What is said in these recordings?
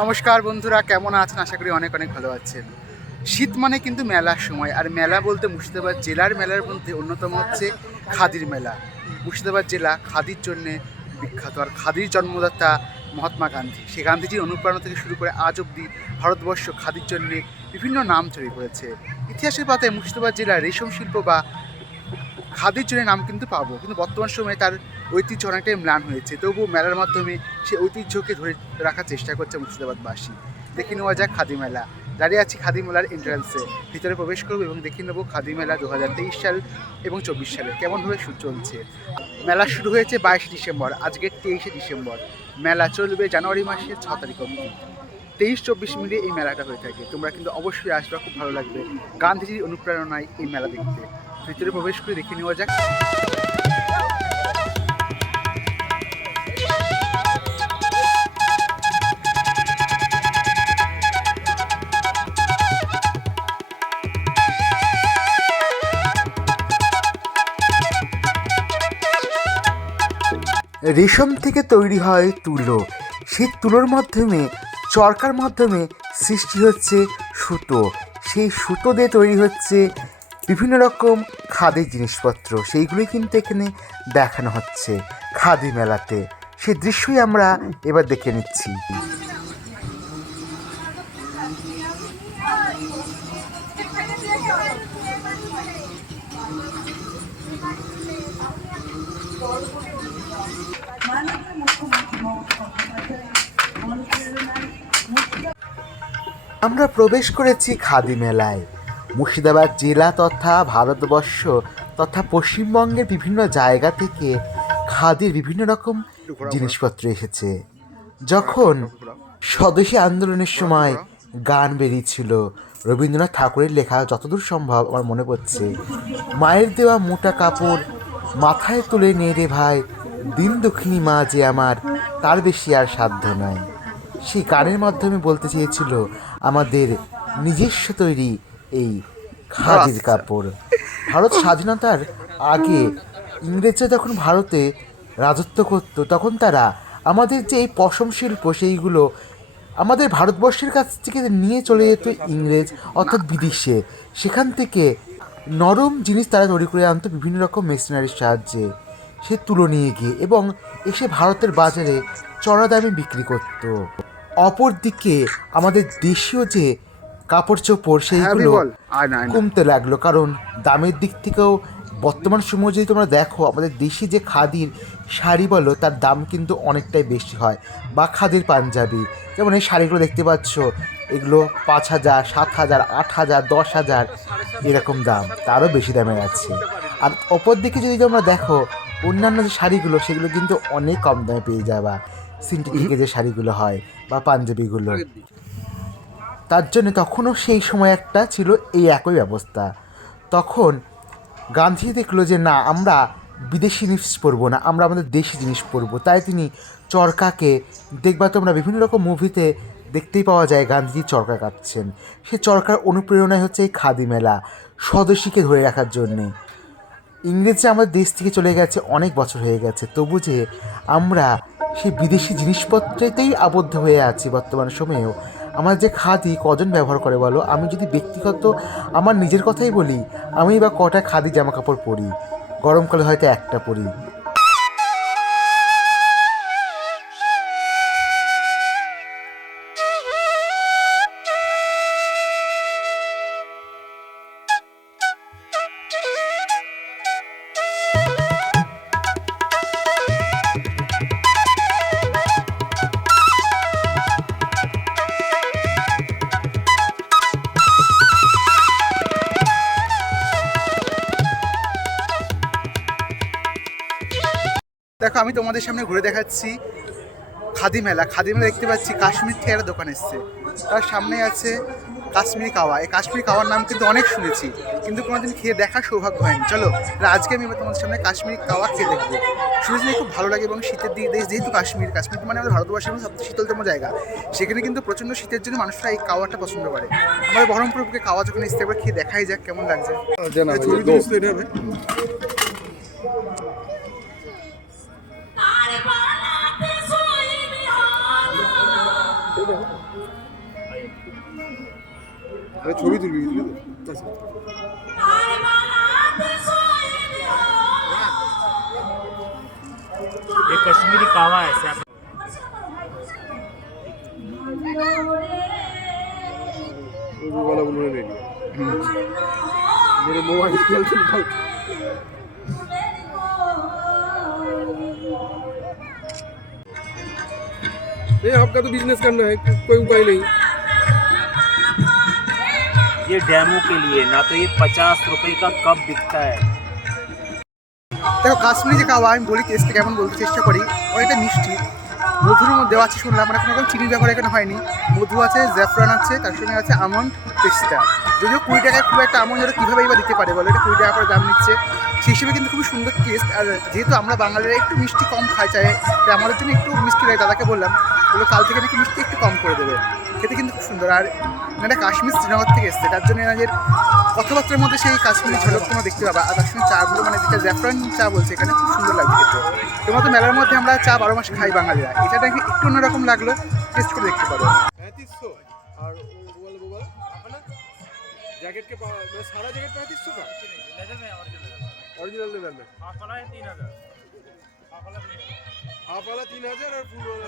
নমস্কার বন্ধুরা, কেমন আছেন? আশা করি অনেক অনেক ভালো আছেন। শীত মানে কিন্তু মেলার সময়, আর মেলা বলতে মুর্শিদাবাদ জেলার মেলার মধ্যে অন্যতম হচ্ছে খাদির মেলা। মুর্শিদাবাদ জেলা খাদির জন্যে বিখ্যাত, আর খাদির জন্মদাতা মহাত্মা গান্ধী। সে গান্ধীজির অনুপ্রেরণা থেকে শুরু করে আজ অবধি ভারতবর্ষ খাদির জন্যে বিভিন্ন নাম তৈরি করেছে। ইতিহাসের পাতায় মুর্শিদাবাদ জেলার রেশম শিল্প বা খাদির জন্য নাম কিন্তু পাবো, কিন্তু বর্তমান সময়ে তার ঐতিহ্য অনেকটাই ম্লান হয়েছে। তবুও মেলার মাধ্যমে সে ঐতিহ্যকে ধরে রাখার চেষ্টা করছে মুর্শিদাবাদবাসী। দেখে নেওয়া যাক খাদি মেলা। দাঁড়িয়ে আছি খাদি মেলার এন্ট্রান্সে ভিতরে প্রবেশ করব এবং দেখে নেব খাদি মেলা দু হাজার তেইশ সাল এবং চব্বিশ সালে কেমনভাবে চলছে। মেলা শুরু হয়েছে বাইশে ডিসেম্বর, আজকে তেইশে ডিসেম্বর। মেলা চলবে জানুয়ারি মাসের ছ তারিখ অবধি। তেইশ, চব্বিশ মিনিটে এই মেলাটা হয়ে থাকে। তোমরা কিন্তু অবশ্যই আসবে, খুব ভালো লাগবে। গান্ধীজির অনুপ্রেরণায় এই মেলা দেখতে। ভিতরে প্রবেশ করে দেখে নেওয়া যাক। রেশম থেকে তৈরি হয় তুলো। সেই তুলোর মাধ্যমে, চরকার মাধ্যমে সৃষ্টি হচ্ছে সুতো। সেই সুতো দিয়ে তৈরি হচ্ছে বিভিন্ন রকম খাদের জিনিসপত্র। সেইগুলোই কিন্তু এখানে দেখানো হচ্ছে খাদি মেলাতে। সে দৃশ্যই আমরা এবার দেখে নিচ্ছি। আমরা প্রবেশ করেছি খাদি মেলায়। মুর্শিদাবাদ জেলা তথা ভারতবর্ষ তথা পশ্চিমবঙ্গের বিভিন্ন জায়গা থেকে খাদির বিভিন্ন রকম জিনিসপত্র এসেছে। যখন স্বদেশী আন্দোলনের সময় গান বেরিয়েছিল রবীন্দ্রনাথ ঠাকুরের লেখা যতদূর সম্ভব আমার মনে পড়ছে। মায়ের দেওয়া মোটা কাপড় মাথায় তুলে নে রে ভাই দিন দক্ষিণী মা যে আমার তার বেশি আর সাধ্য নয় সেই গানের মাধ্যমে বলতে চেয়েছিল আমাদের নিজস্ব তৈরি এই খাদির কাপড়। ভারত স্বাধীনতার আগে ইংরেজরা যখন ভারতে রাজত্ব করতো তখন তারা আমাদের যে এই পশম শিল্প সেইগুলো আমাদের ভারতবর্ষের কাছ থেকে নিয়ে চলে যেত ইংরেজ অর্থাৎ বিদেশে। সেখান থেকে নরম জিনিস তারা তৈরি করে আনতো বিভিন্ন রকম মেশিনারির সাহায্যে। সে তুলো নিয়ে গিয়ে এবং এসে ভারতের বাজারে চড়া দামে বিক্রি করতো। অপরদিকে আমাদের দেশীয় যে কাপড় চোপড় সেইগুলো কমতে লাগল। কারণ দামের দিক থেকেও বর্তমান সময় যদি তোমরা দেখো আমাদের দেশি যে খাদির শাড়ি বলো তার দাম কিন্তু অনেকটাই বেশি হয়। বা খাদির পাঞ্জাবি। যেমন এই শাড়িগুলো দেখতে পাচ্ছ এগুলো পাঁচ হাজার সাত হাজার আট হাজার দশ হাজার এরকম দাম। তারও বেশি দামে আছে। আর অপর দিকে যদি তোমরা দেখো অন্যান্য যে শাড়িগুলো সেগুলো কিন্তু অনেক কম দামে পেয়ে যাবা। সিন্থেটিকের যে শাড়িগুলো হয় বা পাঞ্জাবিগুলো। তার জন্য তখনও সেই সময় একটা ছিল এই একই ব্যবস্থা। তখন গান্ধী দেখল যে না, আমরা বিদেশি জিনিস পরবো না, আমরা আমাদের দেশি জিনিস পরবো তাই তিনি চরকাকে, দেখবা তোমরা বিভিন্ন রকম মুভিতে দেখতেই পাওয়া যায় গান্ধীজি চরকা কাটছেন। সে চরকার অনুপ্রেরণায় হচ্ছে এই খাদি মেলা, স্বদেশীকে ধরে রাখার জন্যে। ইংরেজরা আমাদের দেশ থেকে চলে গেছে, অনেক বছর হয়ে গেছে। তবু যে আমরা সেই বিদেশি জিনিসপত্রেতেই আবদ্ধ হয়ে আছি বর্তমান সময়েও আমার যে খাদি কজন ব্যবহার করে বলো? আমি যদি ব্যক্তিগত আমার নিজের কথাই বলি, আমি বা কটা খাদি জামা কাপড় পরি? গরমকালে হয়তো একটা পরি। দেখো আমি তোমাদের সামনে ঘুরে দেখাচ্ছি খাদি মেলা। খাদি মেলা দেখতে পাচ্ছি কাশ্মীর থেকে একটা দোকান এসছে। তার সামনে আছে কাশ্মীরি কাওয়া। এই কাশ্মীরি কাওয়ার নাম কিন্তু অনেক শুনেছি কিন্তু কোনোদিন খেয়ে দেখার সৌভাগ্য হয়নি। চলো আজকে আমি তোমাদের সামনে কাশ্মীরি কাওয়া খেয়ে দেখব। শুনেছি খুব ভালো লাগে এবং শীতের দিকে দেশ যেহেতু কাশ্মীর কাশ্মীর মানে আমাদের ভারতবর্ষের মধ্যে সবচেয়ে শীতলতম জায়গা সেখানে কিন্তু প্রচণ্ড শীতের জন্য মানুষরা এই কাওয়াটা পছন্দ করে। আমাদের বহরমপুর বুকে কাওয়া যখন একবার খেয়ে দেখাই যাক কেমন লাগছে। ছবি তুলবি বুঝলি তো আচ্ছা। ये कश्मीरी कावा है ऐसे वो वाला उन्होंने ले लिया मेरे मोबाइल से निकाल नहीं आपका तो बिजनेस करना है कोई उपाय नहीं ये डेमो के लिए ना तो ये पचास रुपए का कप बिकता है দেখো কাশ্মীরি যে কাওয়া আমি বলি টেস্টটা কেমন বলতে চেষ্টা করি অনেকটা মিষ্টি মধুর মধ্যে দেওয়া আছে শুনলাম মানে কোনো রকম চিনির ব্যাপার এখানে হয়নি মধু আছে জ্যাফরান আছে তার সঙ্গে আছে আমন্ড পেস্তা যদিও কুড়ি টাকায় খুব একটা আমন্ড ওরা কীভাবেই বা দিতে পারে বলো এটা কুড়ি টাকা করে দাম নিচ্ছে সেই হিসেবে কিন্তু খুবই সুন্দর টেস্ট আর যেহেতু আমরা বাঙালিরা একটু মিষ্টি কম খাই চাই তাই আমাদের জন্য একটু মিষ্টি লাগে দাদাকে বললাম বললো কাল থেকে নাকি মিষ্টি একটু কম করে দেবে খেতে কিন্তু খুব সুন্দর আর এটা কাশ্মীর শ্রীনগর থেকে এসছে তার জন্য এনাদের কথাবার্তার মধ্যে সেই কাশ্মীরি ঝলক তোমরা দেখতে পাবা আর তার সঙ্গে চাগুলো মানে যেটা জ্যাফরান চা বলছে এখানে খুব সুন্দর লাগছে খেতে তোমার তো মেলার মধ্যে আমরা চা বারো মাস খাই বাঙালিরা এটা নাকি একটু অন্যরকম লাগলো টেস্ট করে দেখতে পারো पैंतीस सौ और वो वाला वो वाला जैकेट के पा- मतलब सारा जैकेट पैंतीस सौ का ओरिजिनल लेदर में हाफ वाला तीन हजार और फुल वाला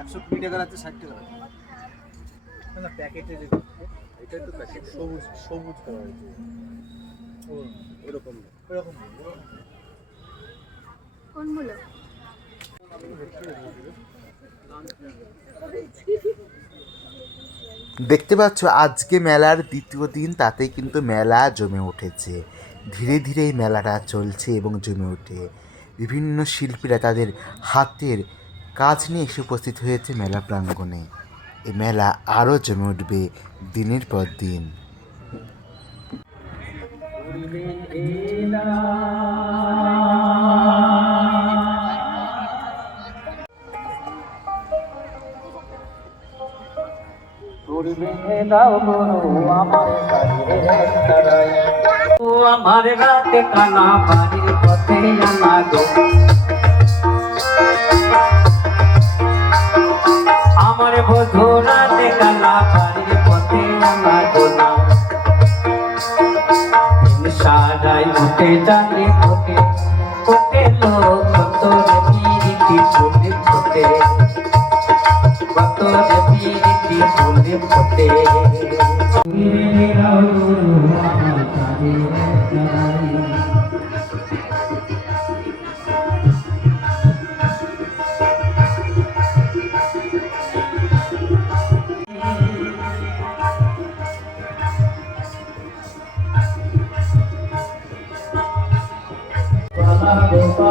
একশো কুড়ি টাকার আছে ষাট টাকা প্যাকেটে এটাই তো প্যাকেট সবুজ সবুজ করা হয়েছে এরকম ওরকম। কোনগুলো? দেখতে পাচ্ছ আজকে মেলার দ্বিতীয় দিন তাতে কিন্তু মেলা জমে উঠেছে। ধীরে ধীরে এই মেলাটা চলছে এবং জমে ওঠে। বিভিন্ন শিল্পীরা তাদের হাতের কাজ নিয়ে এসে উপস্থিত হয়েছে মেলা প্রাঙ্গণে। এই মেলা আরও জমে উঠবে দিনের পর দিন। আমার রাতে কানা বাড়ির পথে আনা গো। আমার রাতে কানা বাড়ির পথে আনা গো না সারাই উঠে জাগলে ফোটে ফোটে লোক, কত রে পিরিতি ফুলে ফোটে। কত রে পিরিতি ফুলে ফোটে। বাউল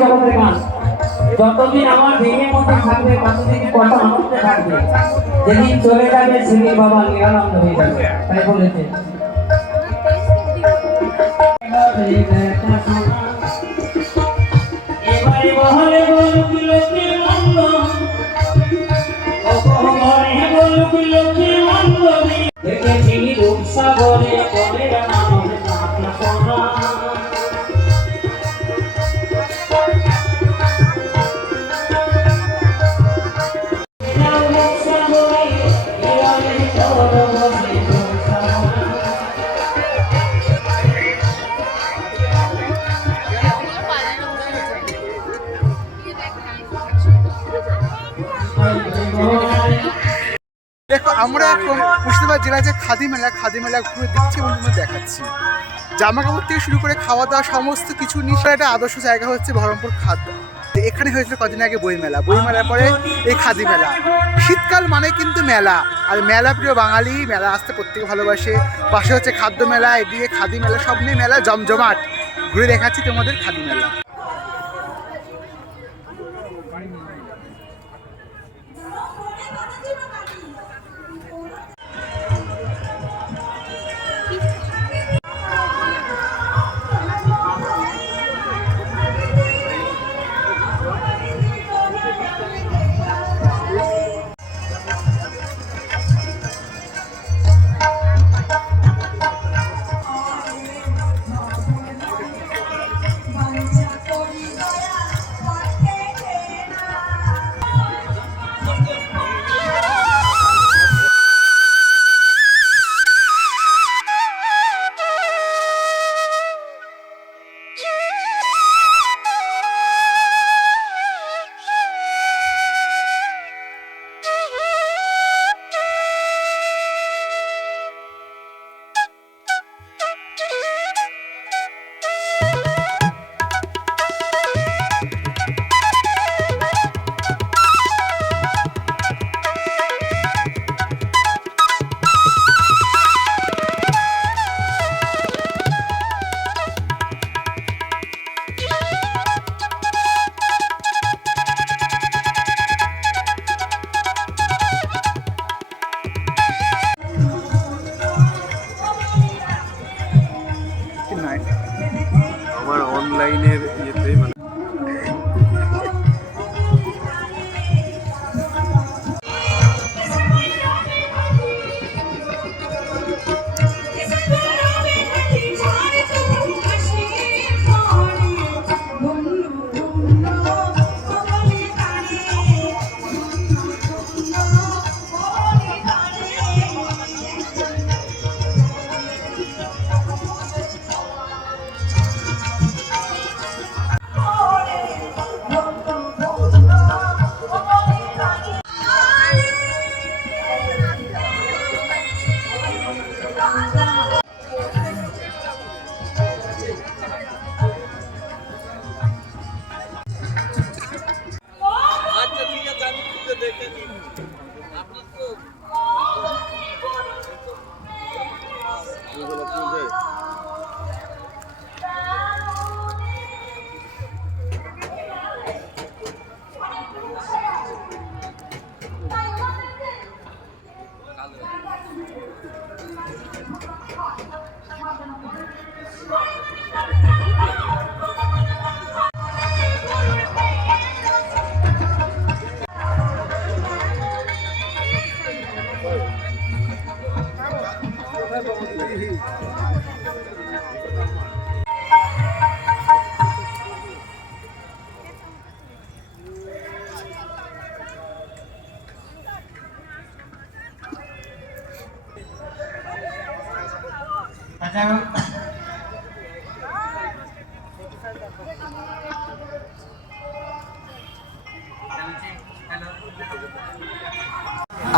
জগতের গান যতদিন আমার দেহের মধ্যে থাকবে, ততদিন কত আনন্দে থাকবে। যেদিন চলে যাবে, সেদিন বাবা নিরানন্দ হয়ে যাবে। তাই বলেছে। এবারে মন্দ দেখেছি রূপসাগরে করে মানব খাদি মেলা খাদি মেলা ঘুরে দেখছি এবং তোমাদের দেখাচ্ছি। জামা কাপড় থেকে শুরু করে খাওয়া দাওয়া সমস্ত কিছু নিয়ে একটা আদর্শ জায়গা হচ্ছে বহরমপুর খাদ্য এখানে হয়েছিল কদিন আগে বই মেলা বই মেলার পরে এই খাদি মেলা শীতকাল মানে কিন্তু মেলা। আর মেলা প্রিয় বাঙালি, মেলা আসতে প্রত্যেকে ভালোবাসে। পাশে হচ্ছে খাদ্য মেলা এদিকে খাদি মেলা সব নিয়ে মেলা জমজমাট। ঘুরে দেখাচ্ছি তোমাদের খাদি মেলা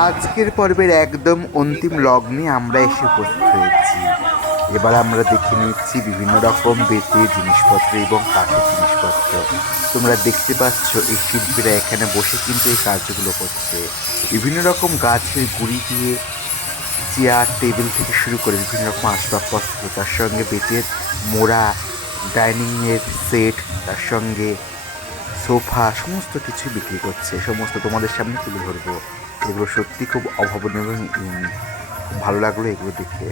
আজকের পর্বের একদম অন্তিম লগ্নে আমরা এসে উপস্থিত হয়েছি। এবার আমরা দেখে নিচ্ছি বিভিন্ন রকম বেতের জিনিসপত্র এবং কাঠের জিনিসপত্র। তোমরা দেখতে পাচ্ছ এই শিল্পীরা এখানে বসে কিন্তু এই কাজগুলো করছে। বিভিন্ন রকম গাছের গুড়ি দিয়ে চেয়ার টেবিল থেকে শুরু করে বিভিন্ন রকম আসবাবপত্র, তার সঙ্গে বেতের মোড়া ডাইনিংয়ের সেট তার সঙ্গে সোফা, সমস্ত কিছু বিক্রি করছে, সমস্ত তোমাদের সামনে তুলে ধরবো। এগুলো সত্যি খুব অভাবনীয় এবং ভালো লাগল এগুলো দেখতে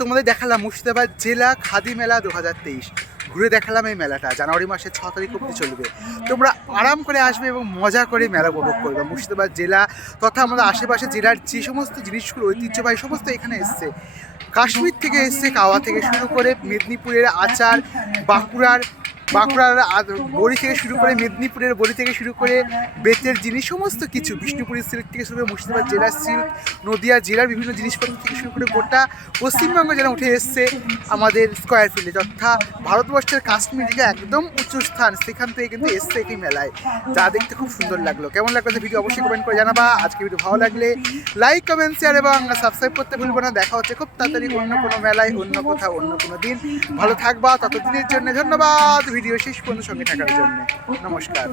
তোমাদের দেখালাম মুর্শিদাবাদ জেলা খাদি মেলা দু হাজার তেইশ। ঘুরে দেখালাম এই মেলাটা, জানুয়ারি মাসের ছ তারিখ অব্দি চলবে। তোমরা আরাম করে আসবে এবং মজা করে মেলা উপভোগ করবে। মুর্শিদাবাদ জেলা তথা আমাদের আশেপাশে জেলার যে সমস্ত জিনিসগুলো ঐতিহ্যবাহী সমস্ত এখানে এসছে, কাশ্মীর থেকে এসছে, কাওয়া থেকে শুরু করে মেদিনীপুরের আচার, বাঁকুড়ার বাঁকুড়ার বড়ি থেকে শুরু করে মেদিনীপুরের বড়ি থেকে শুরু করে বেতের জিনিস সমস্ত কিছু বিষ্ণুপুরের সিল্ক থেকে শুরু করে মুর্শিদাবাদ জেলার সিল্ক, নদিয়া জেলার বিভিন্ন জিনিসপত্র থেকে শুরু করে গোটা পশ্চিমবঙ্গ যেন উঠে এসছে আমাদের স্কোয়ার ফিল্ডে তথা ভারতবর্ষের কাশ্মীর থেকে একদম উঁচু স্থান, সেখান থেকে কিন্তু এসছে এই মেলায়, যা দেখতে খুব সুন্দর লাগল। কেমন লাগল ভিডিও অবশ্যই কমেন্ট করে জানাবা। আজকে ভিডিও ভালো লাগলে লাইক কমেন্ট শেয়ার এবং সাবস্ক্রাইব করতে ভুলবো না। দেখা হচ্ছে খুব তাড়াতাড়ি অন্য কোনো মেলায়, অন্য কোথাও, অন্য কোনো দিন। ভালো থাকবা, ততদিনের জন্য ধন্যবাদ। ভিডিও শেষ পর্যন্ত সঙ্গে থাকার জন্য। নমস্কার।